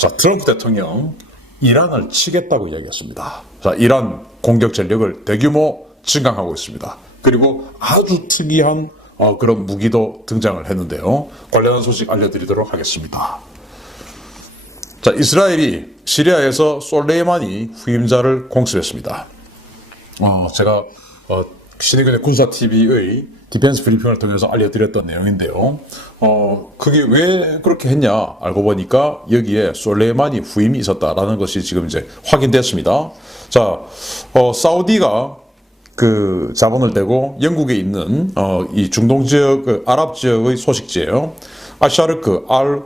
자, 트럼프 대통령 이란을 치겠다고 이야기했습니다. 자, 이란 공격 전력을 대규모 증강하고 있습니다. 그리고 아주 특이한 그런 무기도 등장을 했는데요. 관련한 소식 알려드리도록 하겠습니다. 자, 이스라엘이 시리아에서 솔레이마니 후임자를 공습했습니다. 제가 신의근의 군사TV의 디펜스 브리핑을 통해서 알려드렸던 내용인데요. 그게 왜 그렇게 했냐 알고 보니까 여기에 솔레이마니 후임이 있었다라는 것이 지금 이제 확인됐습니다. 자, 사우디가 그 자본을 대고 영국에 있는 이 중동 지역, 아랍 지역의 소식지예요. 아샤르크 알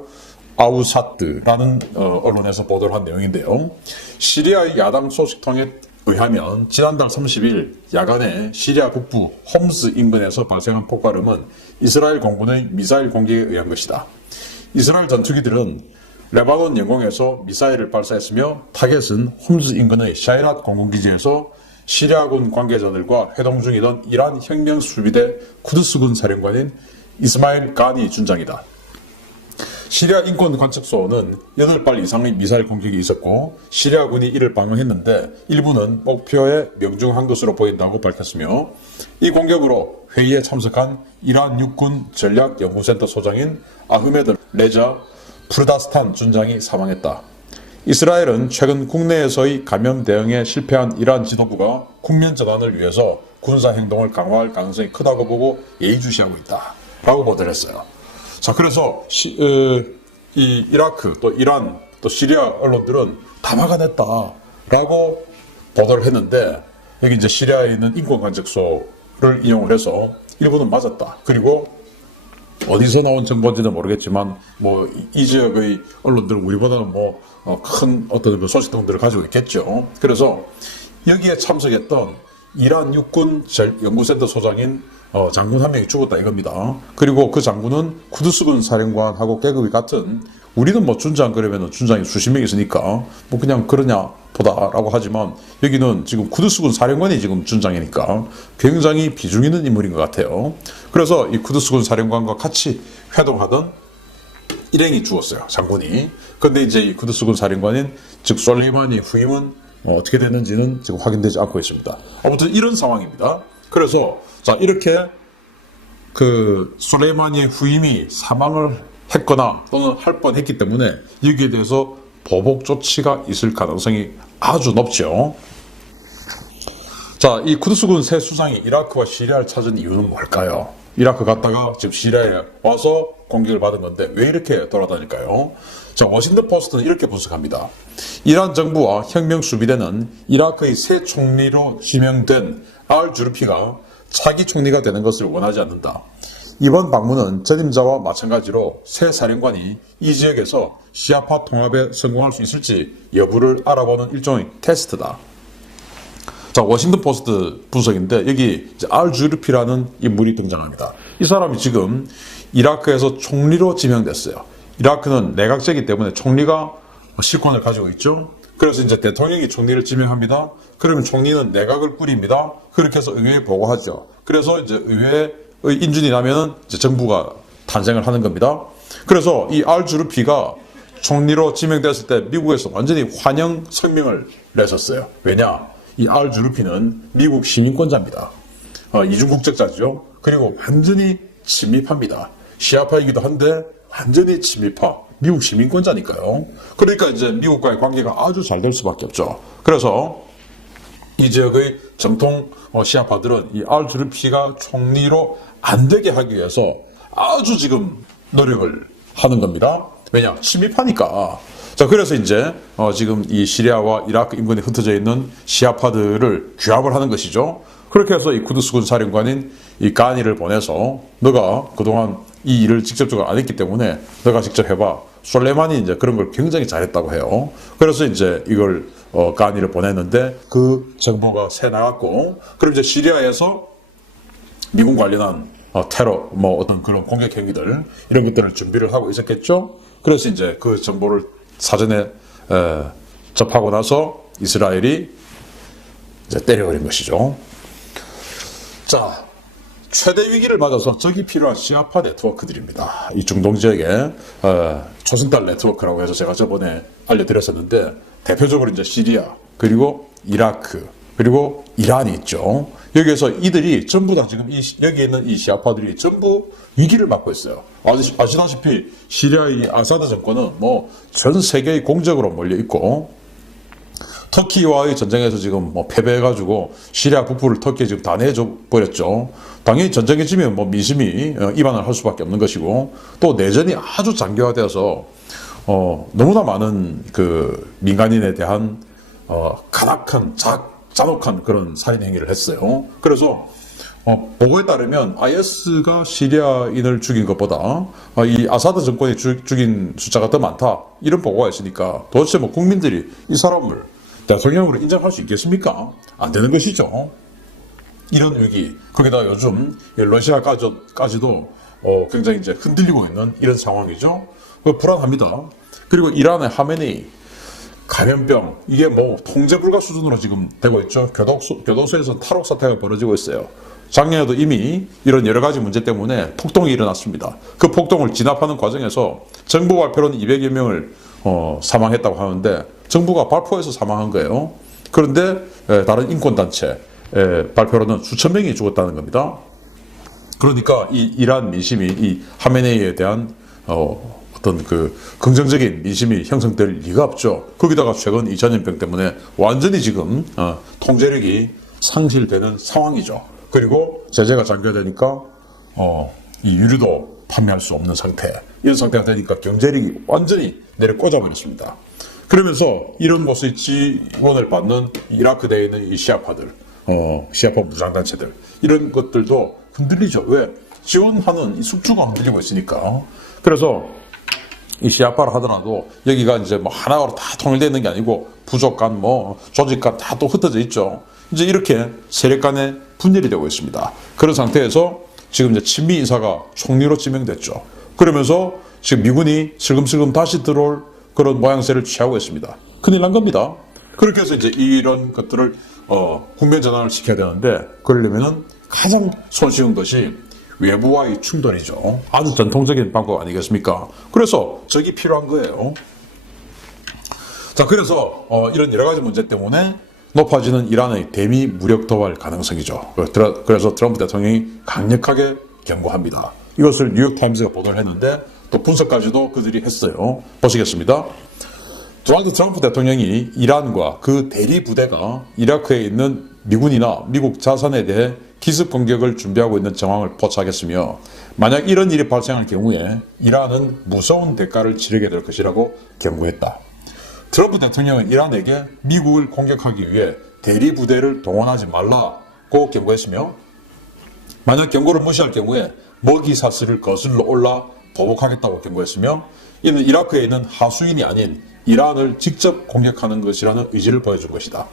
아우사트라는 언론에서 보도를 한 내용인데요. 시리아의 야당 소식통에 의하면 지난달 30일 야간에 시리아 북부 홈스 인근에서 발생한 폭발음은 이스라엘 공군의 미사일 공격에 의한 것이다. 이스라엘 전투기들은 레바논 영공에서 미사일을 발사했으며 타겟은 홈스 인근의 샤이랏 공군기지에서 시리아군 관계자들과 회동 중이던 이란 혁명수비대 쿠드스군 사령관인 이스마일 가니 준장이다. 시리아 인권관측소는 8발 이상의 미사일 공격이 있었고 시리아군이 이를 방어했는데 일부는 목표에 명중한 것으로 보인다고 밝혔으며 이 공격으로 회의에 참석한 이란 육군 전략연구센터 소장인 아흐메드 레자 프르다스탄 준장이 사망했다. 이스라엘은 최근 국내에서의 감염 대응에 실패한 이란 지도부가 국면 전환을 위해서 군사행동을 강화할 가능성이 크다고 보고 예의주시하고 있다 라고 보도를 했어요. 자, 그래서 이 이라크 또 이란 또 시리아 언론들은 다 막아냈다라고 보도를 했는데 여기 이제 시리아에 있는 인권관측소를 인용을 해서 일부는 맞았다. 그리고 어디서 나온 정보인지는 모르겠지만 뭐 이 지역의 언론들은 우리보다는 뭐 큰 어떤 그 소식통들을 가지고 있겠죠. 그래서 여기에 참석했던 이란 육군 연구센터 소장인 장군 한 명이 죽었다 이겁니다. 그리고 그 장군은 쿠드스군 사령관하고 계급이 같은, 우리는 뭐 준장 그러면은 준장이 수십 명 있으니까 뭐 그냥 그러냐 보다라고 하지만 여기는 지금 쿠드스군 사령관이 지금 준장이니까 굉장히 비중 있는 인물인 것 같아요. 그래서 이 쿠드스군 사령관과 같이 회동하던 일행이 죽었어요, 장군이. 근데 이제 이 쿠드스군 사령관인 즉 솔레이마니 후임은 어떻게 됐는지는 지금 확인되지 않고 있습니다. 아무튼 이런 상황입니다. 그래서 자, 이렇게 그 솔레이마니의 후임이 사망을 했거나 또는 할 뻔했기 때문에 여기에 대해서 보복 조치가 있을 가능성이 아주 높죠. 자, 이 쿠드스군 새 수장이 이라크와 시리아를 찾은 이유는 뭘까요? 이라크 갔다가 지금 시리아에 와서 공격을 받은 건데 왜 이렇게 돌아다닐까요? 자, 워싱턴 포스트는 이렇게 분석합니다. 이란 정부와 혁명수비대는 이라크의 새 총리로 지명된 알-주르피가 차기 총리가 되는 것을 원하지 않는다. 이번 방문은 전임자와 마찬가지로 새 사령관이 이 지역에서 시아파 통합에 성공할 수 있을지 여부를 알아보는 일종의 테스트다. 자, 워싱턴 포스트 분석인데 여기 알-주르피라는 인물이 등장합니다. 이 사람이 지금 이라크에서 총리로 지명됐어요. 이라크는 내각제이기 때문에 총리가 실권을 가지고 있죠. 그래서 이제 대통령이 총리를 지명합니다. 그러면 총리는 내각을 꾸립니다. 그렇게 해서 의회에 보고하죠. 그래서 이제 의회의 인준이 나면은 이제 정부가 탄생을 하는 겁니다. 그래서 이 알-주르피가 총리로 지명됐을 때 미국에서 완전히 환영 성명을 냈었어요. 왜냐? 이 알-주르피는 미국 시민권자입니다. 이중 국적자죠. 그리고 완전히 친미파입니다. 시아파이기도 한데 완전히 친미파, 미국 시민권자니까요. 그러니까 이제 미국과의 관계가 아주 잘 될 수밖에 없죠. 그래서 이 지역의 정통 시아파들은 이 알-주르피가 총리로 안 되게 하기 위해서 아주 지금 노력을 하는 겁니다. 왜냐? 친미파니까. 자, 그래서 이제 지금 이 시리아와 이라크 인근에 흩어져 있는 시아파들을 규합을 하는 것이죠. 그렇게 해서 이 쿠드스군 사령관인 이 가니를 보내서 너가 그동안 이 일을 직접적으로 안 했기 때문에 너가 직접 해봐. 솔레이마니 이제 그런 걸 굉장히 잘했다고 해요. 그래서 이제 이걸 가니를 보냈는데 그 정보가 새 나갔고, 그럼 이제 시리아에서 미군 관련한 테러, 뭐 어떤 그런 공격 행위들 이런 것들을 준비를 하고 있었겠죠. 그래서 이제 그 정보를 사전에 접하고 나서 이스라엘이 이제 때려버린 것이죠. 자, 최대 위기를 맞아서 적이 필요한 시아파 네트워크들입니다. 이 중동 지역에 조선달 네트워크라고 해서 제가 저번에 알려드렸었는데, 대표적으로 이제 시리아, 그리고 이라크, 그리고 이란이 있죠. 여기에서 이들이 전부 다 지금 여기 있는 이 시아파들이 전부 위기를 맞고 있어요. 아시다시피 시리아의 아사드 정권은 뭐 전 세계의 공적으로 몰려 있고, 터키와의 전쟁에서 지금 뭐 패배해가지고 시리아 북부를 터키에 지금 다 내줘 버렸죠. 당연히 전쟁이 지면 뭐 민심이 이반을 할 수밖에 없는 것이고, 또 내전이 아주 장기화되어서 너무나 많은 그 민간인에 대한 가혹한 잔혹한 그런 살인 행위를 했어요. 그래서 보고에 따르면 IS가 시리아인을 죽인 것보다 이 아사드 정권이 죽인 숫자가 더 많다, 이런 보고가 있으니까 도대체 뭐 국민들이 이 사람을 대통령으로 인정할 수 있겠습니까? 안 되는 것이죠. 이런 위기, 거기다 요즘 러시아까지도 굉장히 이제 흔들리고 있는 이런 상황이죠. 불안합니다. 그리고 이란의 하메네이 감염병, 이게 뭐 통제 불가 수준으로 지금 되고 있죠. 교도소에서 탈옥 사태가 벌어지고 있어요. 작년에도 이미 이런 여러 가지 문제 때문에 폭동이 일어났습니다. 그 폭동을 진압하는 과정에서 정부 발표로는 200여 명을 사망했다고 하는데, 정부가 발표해서 사망한 거예요. 그런데 다른 인권단체 발표로는 수천 명이 죽었다는 겁니다. 그러니까 이 이란 민심이 이 하메네이에 대한 어떤 그 긍정적인 민심이 형성될 리가 없죠. 거기다가 최근 2차전병 때문에 완전히 지금 통제력이 상실되는 상황이죠. 그리고 제재가 장기화되니까 이 유류도 판매할 수 없는 상태, 이런 상태가 되니까 경제력이 완전히 내려 꽂아버렸습니다. 그러면서 이런 곳의 지원을 받는 이라크 내에 있는 이 시아파들, 시아파 무장단체들, 이런 것들도 흔들리죠. 왜? 지원하는 이 숙주가 흔들리고 있으니까. 그래서 이 시아파를 하더라도 여기가 이제 뭐 하나로 다 통일되어 있는 게 아니고 부족 간, 뭐 조직 간 다 또 흩어져 있죠. 이제 이렇게 세력 간의 분열이 되고 있습니다. 그런 상태에서 지금 이제 친미 인사가 총리로 지명됐죠. 그러면서 지금 미군이 슬금슬금 다시 들어올 그런 모양새를 취하고 있습니다. 큰일 난 겁니다. 그렇게 해서 이제 이런 것들을 국면 전환을 시켜야 되는데, 그러려면은 가장 손쉬운 것이 외부와의 충돌이죠. 아주 전통적인 방법 아니겠습니까? 그래서 적이 필요한 거예요. 자, 그래서 이런 여러 가지 문제 때문에 높아지는 이란의 대미 무력 도발 가능성이죠. 그래서 트럼프 대통령이 강력하게 경고합니다. 이것을 뉴욕타임스가 보도를 했는데 또 분석까지도 그들이 했어요. 보시겠습니다. 도널드 트럼프 대통령이 이란과 그 대리 부대가 이라크에 있는 미군이나 미국 자산에 대해 기습 공격을 준비하고 있는 정황을 포착했으며, 만약 이런 일이 발생할 경우에 이란은 무서운 대가를 치르게 될 것이라고 경고했다. 트럼프 대통령은 이란에게 미국을 공격하기 위해 대리 부대를 동원하지 말라고 경고했으며, 만약 경고를 무시할 경우에 먹이 사슬을 거슬러 올라 보복하겠다고 경고했으며, 이는 이라크에 있는 하수인이 아닌 이란을 직접 공격하는 것이라는 의지를 보여준 것이다.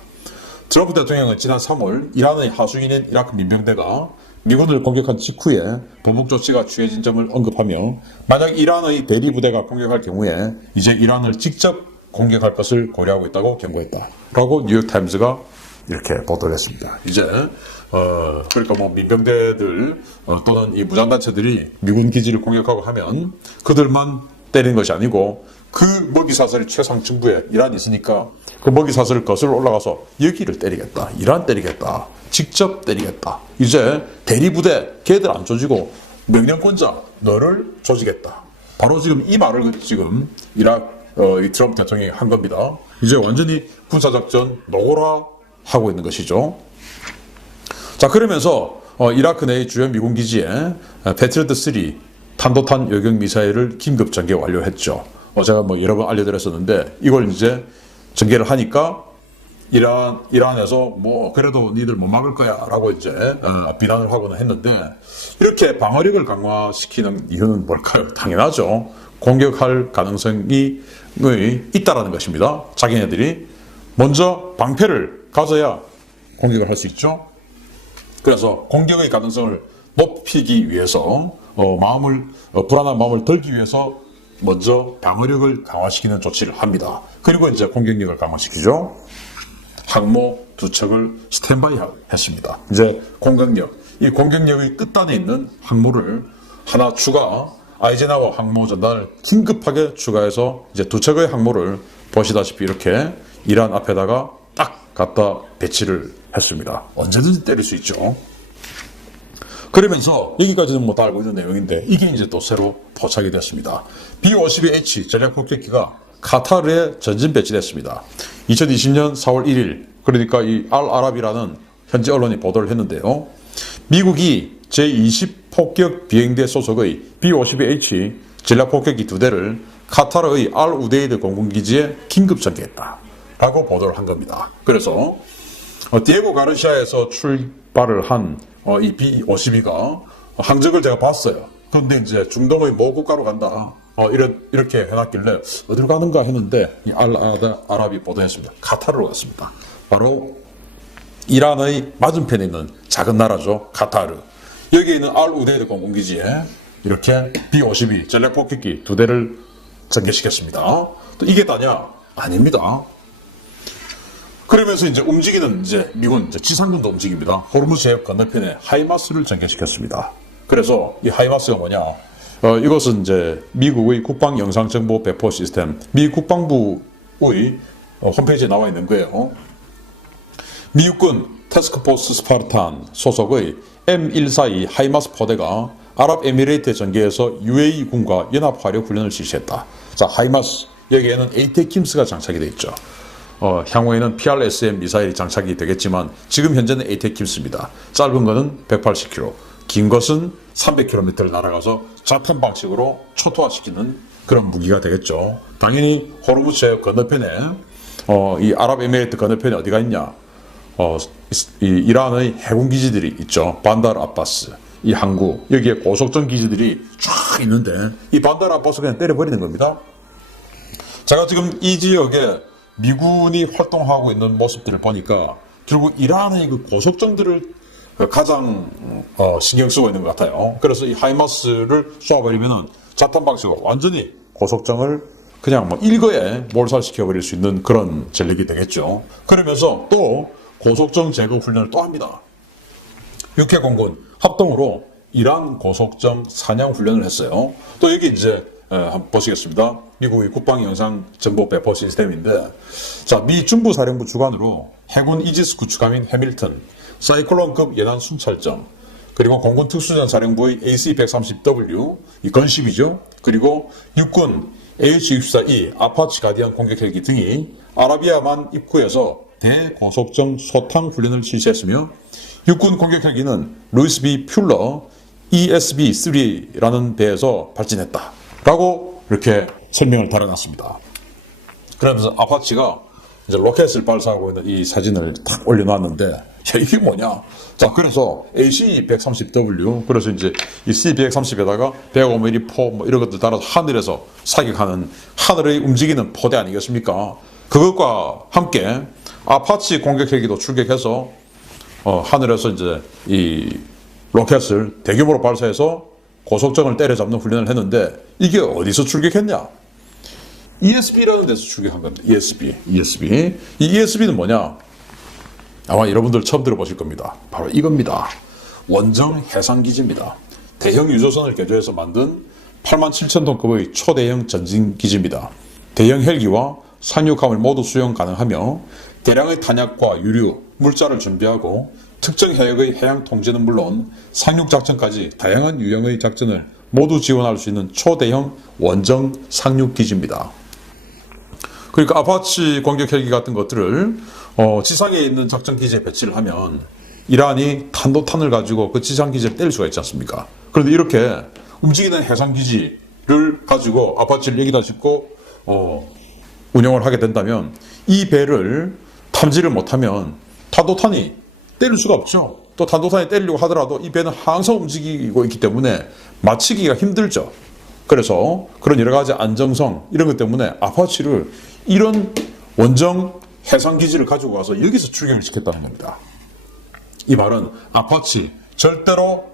트럼프 대통령은 지난 3월 이란의 하수인인 이라크 민병대가 미군을 공격한 직후에 보복 조치가 취해진 점을 언급하며, 만약 이란의 대리 부대가 공격할 경우에 이제 이란을 직접 공격할 것을 고려하고 있다고 경고했다. 라고 뉴욕타임즈가 이렇게 보도를 했습니다. 이제 그러니까 뭐 민병대들 또는 이 무장단체들이 미군 기지를 공격하고 하면 그들만 때리는 것이 아니고, 그 먹이 사슬이 최상층부에 이란이 있으니까 그 먹이 사슬을 거슬러 올라가서 여기를 때리겠다, 이란 때리겠다, 직접 때리겠다. 이제 대리부대 걔들 안 조지고 명령권자 너를 조지겠다. 바로 지금 이 말을 지금 이 트럼프 대통령이 한 겁니다. 이제 완전히 군사작전 노골화 하고 있는 것이죠. 자, 그러면서 이라크 내의 주요 미군 기지에 패트리어트 3 탄도탄 요격 미사일을 긴급 전개 완료했죠. 제가 뭐 여러 번 알려드렸었는데, 이걸 이제 전개를 하니까 이란에서 뭐 그래도 니들 못 막을 거야 라고 이제 비난을 하고는 했는데, 이렇게 방어력을 강화시키는 이유는 뭘까요? 당연하죠. 공격할 가능성이 있다라는 것입니다. 자기네들이 먼저 방패를 가져야 공격을 할 수 있죠. 그래서 공격의 가능성을 높이기 위해서 불안한 마음을 덜기 위해서 먼저 방어력을 강화시키는 조치를 합니다. 그리고 이제 공격력을 강화시키죠. 항모 2척을 스탠바이 했습니다. 이제 공격력, 이 공격력의 끝단에 있는 항모를 하나 추가 아이젠하워 항모 전단을 긴급하게 추가해서 이제 두 척의 항모를 보시다시피 이렇게 이란 앞에다가 딱 갖다 배치를 했습니다. 언제든지 때릴 수 있죠. 그러면서 여기까지는 뭐 다 알고 있는 내용인데 이게 이제 또 새로 포착이 됐습니다. B-52H 전략 폭격기가 카타르에 전진 배치됐습니다. 2020년 4월 1일 그러니까 이 알아랍이라는 현지 언론이 보도를 했는데요. 미국이 제20 폭격 비행대 소속의 B-52H 전략 폭격기 2대를 카타르의 알-우데이드 공군기지에 긴급 전개했다 라고 보도를 한 겁니다. 그래서 디에고 가르시아에서 출발을 한 이 B-52가 항적을 제가 봤어요. 그런데 이제 중동의 모 국가로 간다. 이렇게 해놨길래 어디로 가는가 했는데 이 알아랍이 보도했습니다. 카타르로 갔습니다. 바로 이란의 맞은편에 있는 작은 나라죠. 카타르. 여기에 있는 알-우데이드 공군기지에 이렇게 B-52 전략 폭격기 2대를 전개시켰습니다. 또 이게 다냐? 아닙니다. 그러면서 이제 움직이는 이제 미군 지상군도 움직입니다. 호르무즈 해협 건너편에 하이마스를 전개시켰습니다. 그래서 이 하이마스가 뭐냐? 이것은 이제 미국의 국방 영상 정보 배포 시스템, 미 국방부의 홈페이지에 나와 있는 거예요. 미 육군 태스크포스 스파르탄 소속의 M142 하이마스 포대가 아랍에미레이트에 전개해서 UAE 군과 연합 화력 훈련을 실시했다. 자, 하이마스 여기에는 에이테킴스가 장착이 되어 있죠. 향후에는 PRSM 미사일이 장착이 되겠지만 지금 현재는 에이테킴스입니다. 짧은 것은 180km, 긴 것은 300km를 날아가서 자탄 방식으로 초토화시키는 그런 무기가 되겠죠. 당연히 호르무즈 해협 건너편에 이 아랍에미레이트 건너편에 어디가 있냐? 이 이란의 해군 기지들이 있죠. 반다르 아바스, 이 항구 여기에 고속정 기지들이 쫙 있는데 이 반다르 아바스 그냥 때려버리는 겁니다. 제가 지금 이 지역에 미군이 활동하고 있는 모습들을 보니까 결국 이란의 그 고속정들을 가장 신경 쓰고 있는 것 같아요. 그래서 이 하이마스를 쏘아버리면은 자탄 방식으로 완전히 고속정을 그냥 뭐 일거에 몰살시켜버릴 수 있는 그런 전력이 되겠죠. 그러면서 또 고속정 제거 훈련을 또 합니다. 육해공군 합동으로 이란 고속정 사냥 훈련을 했어요. 또 여기 이제 한번 보시겠습니다. 미국의 국방 영상 정보 배포 시스템인데, 자, 미 중부 사령부 주관으로 해군 이지스 구축함인 해밀턴, 사이클론급 예단 순찰정, 그리고 공군 특수전 사령부의 AC-130W, 이 건십이죠. 그리고 육군 AH-64E 아파치 가디언 공격 헬기 등이 아라비아만 입구에서 대고속정 소탕 훈련을 실시했으며, 육군 공격 헬기는 루이스 B 퓰러 ESB-3라는 배에서 발진했다 라고 이렇게 설명을 달아놨습니다. 그러면서 아파치가 이제 로켓을 발사하고 있는 이 사진을 딱 올려놨는데, 야, 이게 뭐냐? 자, 그래서 AC-130W, 그래서 이제 이 C-130에다가 105mm 포 뭐 이런 것들 달아서 하늘에서 사격하는 하늘의 움직이는 포대 아니겠습니까? 그것과 함께 아파치 공격 헬기도 출격해서 하늘에서 이제 이 로켓을 대규모로 발사해서 고속정을 때려잡는 훈련을 했는데 이게 어디서 출격했냐? ESB라는 데서 출격한 겁니다. ESB. 이 ESB는 뭐냐? 아마 여러분들 처음 들어보실 겁니다. 바로 이겁니다. 원정 해상기지입니다. 대형 유조선을 개조해서 만든 87,000톤급의 초대형 전진기지입니다. 대형 헬기와 상륙함을 모두 수용 가능하며 대량의 탄약과 유류, 물자를 준비하고 특정 해역의 해양 통제는 물론 상륙작전까지 다양한 유형의 작전을 모두 지원할 수 있는 초대형 원정 상륙기지입니다. 그러니까 아파치 공격 헬기 같은 것들을 지상에 있는 작전기지에 배치를 하면 이란이 탄도탄을 가지고 그 지상기지를 때릴 수가 있지 않습니까? 그런데 이렇게 움직이는 해상기지를 가지고 아파치를 여기다 짓고 운영을 하게 된다면 이 배를 탐지를 못하면 탄도탄이 때릴 수가 없죠. 또 탄도탄이 때리려고 하더라도 이 배는 항상 움직이고 있기 때문에 맞히기가 힘들죠. 그래서 그런 여러 가지 안정성 이런 것 때문에 아파치를 이런 원정 해상기지를 가지고 와서 여기서 출격을 시켰다는 겁니다. 이 말은 아파치 절대로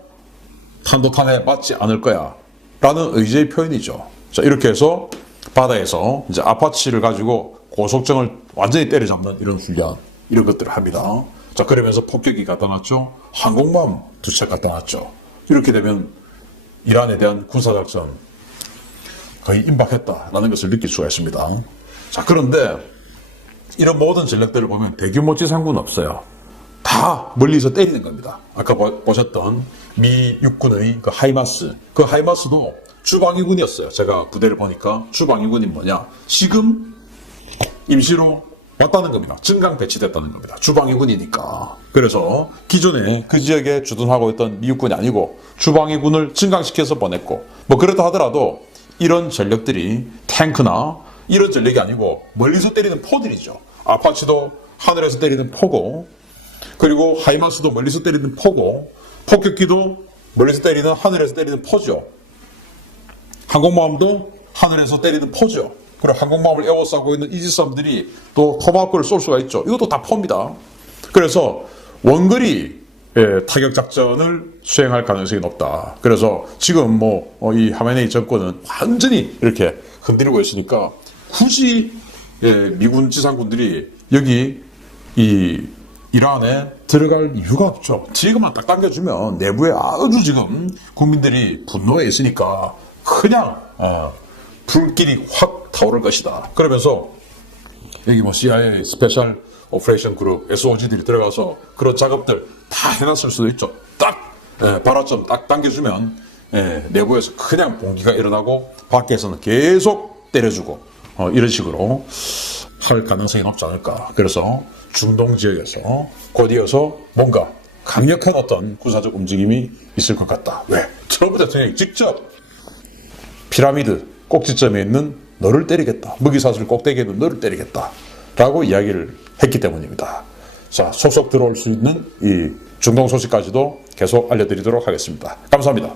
탄도탄에 맞지 않을 거야 라는 의지의 표현이죠. 자, 이렇게 해서 바다에서 이제 아파치를 가지고 고속정을 완전히 때려잡는 이런 훈련 이런 것들을 합니다. 자, 그러면서 폭격기 갖다 놨죠. 항공모함 2척 갖다 놨죠. 이렇게 되면 이란에 대한 군사작전 거의 임박했다라는 것을 느낄 수가 있습니다. 자, 그런데 이런 모든 전략들을 보면 대규모 지상군은 없어요. 다 멀리서 때리는 겁니다. 아까 보셨던 미 육군의 그 하이마스, 그 하이마스도 주방위군이었어요. 제가 부대를 보니까 주방위군이 뭐냐? 지금 임시로 왔다는 겁니다. 증강 배치됐다는 겁니다. 주방위군이니까. 그래서 기존에 그 지역에 주둔하고 있던 미육군이 아니고 주방위군을 증강시켜서 보냈고, 뭐 그렇다 하더라도 이런 전력들이 탱크나 이런 전력이 아니고 멀리서 때리는 포들이죠. 아파치도 하늘에서 때리는 포고, 그리고 하이마스도 멀리서 때리는 포고, 폭격기도 멀리서 때리는 하늘에서 때리는 포죠. 항공모함도 하늘에서 때리는 포죠. 그리고 항공모함을 에워싸고 있는 이지스함들이 또 토마호크를 쏠 수가 있죠. 이것도 다 포입니다. 그래서 원거리 타격 작전을 수행할 가능성이 높다. 그래서 지금 이 하메네이 정권은 완전히 이렇게 흔들리고 있으니까 굳이 미군 지상군들이 여기 이 이란에 들어갈 이유가 없죠. 지금만 딱 당겨주면 내부에 아주 지금 국민들이 분노해 있으니까 그냥 불길이 확 타오를 것이다. 그러면서 여기 CIA 스페셜 오퍼레이션 그룹 SOG들이 들어가서 그런 작업들 다 해놨을 수도 있죠. 딱 발화점 딱 당겨주면 내부에서 그냥 봉기가 일어나고 밖에서는 계속 때려주고 이런 식으로 할 가능성이 높지 않을까. 그래서 중동 지역에서 곧 이어서 뭔가 강력한 어떤 군사적 움직임이 있을 것 같다. 왜? 트럼프 대통령이 직접 피라미드 꼭지점에 있는 너를 때리겠다. 무기사슬 꼭대기에 있는 너를 때리겠다. 라고 이야기를 했기 때문입니다. 자, 속속 들어올 수 있는 이 중동 소식까지도 계속 알려드리도록 하겠습니다. 감사합니다.